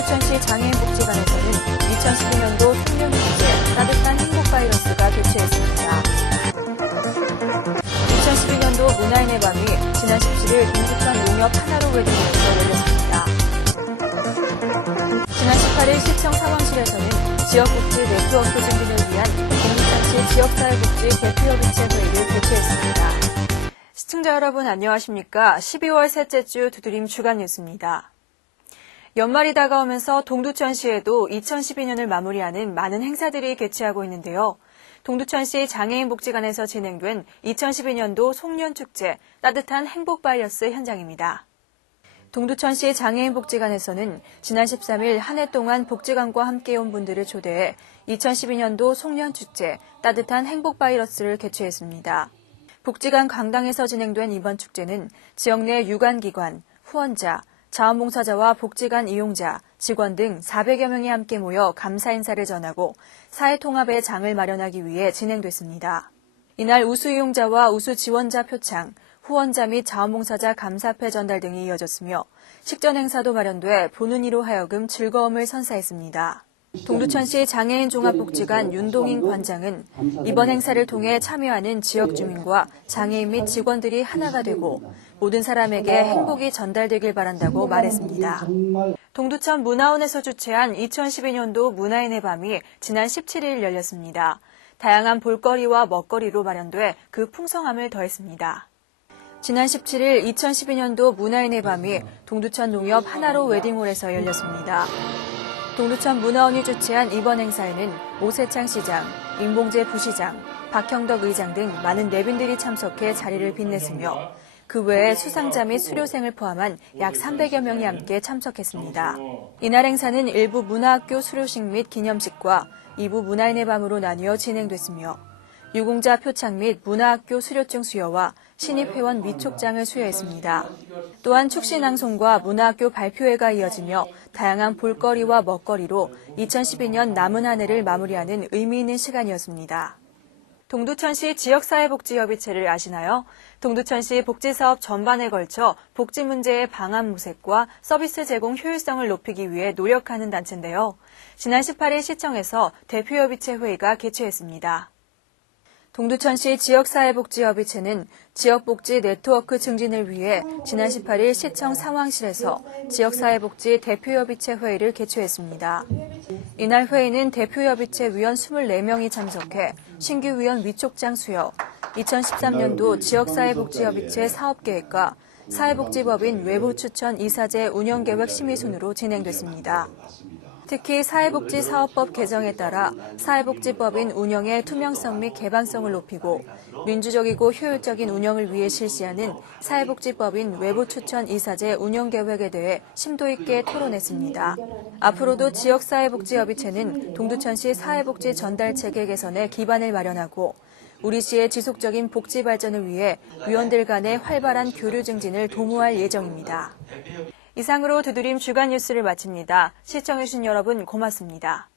동두천시 장애인복지관에서는 2012년도 송년 축제 따뜻한 행복 바이러스가 개최했습니다. 2012년도 문화인의 밤이 지난 17일 동두천 농협 하나로 웨딩홀에서 열렸습니다. 지난 18일 시청 상황실에서는 지역복지 네트워크 증진을 위한 동두천시 지역사회복지 대표협의체 회의를 개최했습니다. 시청자 여러분 안녕하십니까? 12월 셋째 주 두드림 주간 뉴스입니다. 연말이 다가오면서 동두천시에도 2012년을 마무리하는 많은 행사들이 개최하고 있는데요. 동두천시 장애인복지관에서 진행된 2012년도 송년축제 따뜻한 행복 바이러스 현장입니다. 동두천시 장애인복지관에서는 지난 13일 한 해 동안 복지관과 함께 온 분들을 초대해 2012년도 송년축제 따뜻한 행복 바이러스를 개최했습니다. 복지관 강당에서 진행된 이번 축제는 지역 내 유관기관, 후원자, 자원봉사자와 복지관 이용자, 직원 등 400여 명이 함께 모여 감사 인사를 전하고 사회통합의 장을 마련하기 위해 진행됐습니다. 이날 우수 이용자와 우수 지원자 표창, 후원자 및 자원봉사자 감사패 전달 등이 이어졌으며 식전 행사도 마련돼 보는 이로 하여금 즐거움을 선사했습니다. 동두천시 장애인 종합복지관 윤동인 관장은 이번 행사를 통해 참여하는 지역 주민과 장애인 및 직원들이 하나가 되고 모든 사람에게 행복이 전달되길 바란다고 말했습니다. 동두천 문화원에서 주최한 2012년도 문화인의 밤이 지난 17일 열렸습니다. 다양한 볼거리와 먹거리로 마련돼 그 풍성함을 더했습니다. 지난 17일 2012년도 문화인의 밤이 동두천 농협 하나로 웨딩홀에서 열렸습니다. 동두천 문화원이 주최한 이번 행사에는 오세창 시장, 임봉재 부시장, 박형덕 의장 등 많은 내빈들이 참석해 자리를 빛냈으며 그 외에 수상자 및 수료생을 포함한 약 300여 명이 함께 참석했습니다. 이날 행사는 일부 문화학교 수료식 및 기념식과 2부 문화인의 밤으로 나뉘어 진행됐으며 유공자 표창 및 문화학교 수료증 수여와 신입회원 위촉장을 수여했습니다. 또한 축신낭송과 문화학교 발표회가 이어지며 다양한 볼거리와 먹거리로 2012년 남은 한 해를 마무리하는 의미 있는 시간이었습니다. 동두천시 지역사회복지협의체를 아시나요? 동두천시 복지사업 전반에 걸쳐 복지 문제의 방안 모색과 서비스 제공 효율성을 높이기 위해 노력하는 단체인데요. 지난 18일 시청에서 대표협의체 회의가 개최했습니다. 동두천시 지역사회복지협의체는 지역복지 네트워크 증진을 위해 지난 18일 시청 상황실에서 지역사회복지 대표협의체 회의를 개최했습니다. 이날 회의는 대표협의체 위원 24명이 참석해 신규 위원 위촉장 수여, 2013년도 지역사회복지협의체 사업계획과 사회복지법인 외부 추천 이사제 운영계획 심의 순으로 진행됐습니다. 특히 사회복지사업법 개정에 따라 사회복지법인 운영의 투명성 및 개방성을 높이고 민주적이고 효율적인 운영을 위해 실시하는 사회복지법인 외부 추천 이사제 운영 계획에 대해 심도 있게 토론했습니다. 앞으로도 지역사회복지협의체는 동두천시 사회복지 전달 체계 개선에 기반을 마련하고 우리 시의 지속적인 복지 발전을 위해 위원들 간의 활발한 교류 증진을 도모할 예정입니다. 이상으로 두드림 주간 뉴스를 마칩니다. 시청해주신 여러분 고맙습니다.